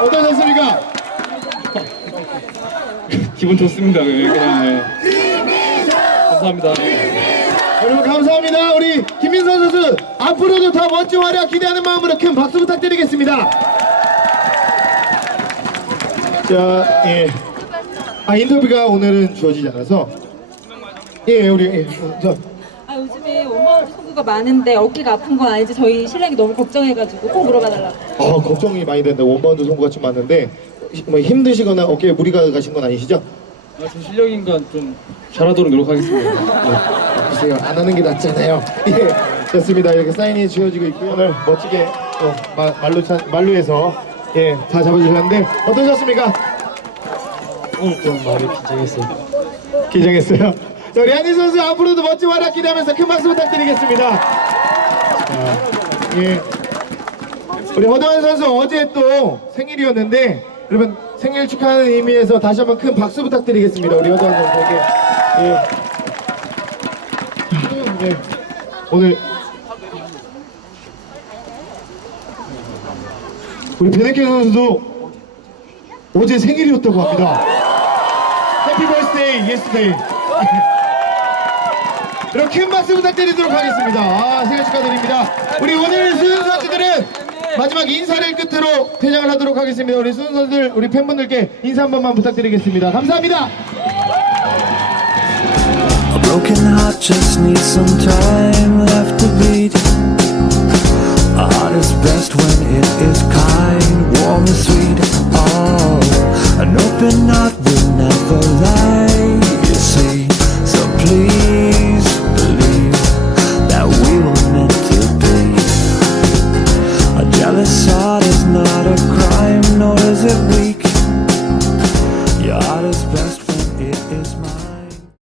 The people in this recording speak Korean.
어떠셨습니까? 기분 좋습니다. 네, 그냥 네. 감사합니다. 여러분 감사합니다. 우리 김민서 선수 앞으로도 더 멋진 활약 기대하는 마음으로 큰 박수 부탁드리겠습니다. 자, 예. 아 인터뷰가 오늘은 주어지지 않아서 예, 예 우리 예, 저, 요즘에 원마운드 송구가 많은데 어깨가 아픈 건 아닌지 저희 신랑이 너무 걱정해가지고 꼭 물어봐 달라고. 어, 걱정이 많이 되는데 원바운드 송구가 좀 많은데 뭐 힘드시거나 어깨에 무리가 가신 건 아니시죠? 아, 제 실력인가 좀 잘하도록 노력하겠습니다. 글쎄요 안 하는 게 낫잖아요. 예, 좋습니다. 이렇게 사인이 지어지고 있고요. 오늘 멋지게 또 마- 말로 차, 말로해서 예, 다 잡아주셨는데 어떠셨습니까? 오늘 좀 많이 긴장했어요. 긴장했어요. 자, 우리 한희 선수 앞으로도 멋진 활약 기대하면서 큰 박수 부탁드리겠습니다. 자, 예. 우리 허도환 선수 어제 또 생일이었는데 여러분 생일 축하하는 의미에서 다시 한번 큰 박수 부탁드리겠습니다. 우리 허도환 선수에게. 예. 예. 오늘 우리 베네케 선수도 어제 생일이었다고 합니다. 해피 버스데이 예스데이 여러분 큰 박수 부탁드리도록 하겠습니다. 아 생일 축하드립니다. 우리 오늘 수훈 선수들은 마지막 인사를 끝으로 퇴장을 하도록 하겠습니다. 우리 수훈 선수들 우리 팬분들께 인사 한 번만 부탁드리겠습니다. 감사합니다. A broken heart just needs some time left to beat. Jealous heart is not a crime, nor is it weak. Your heart is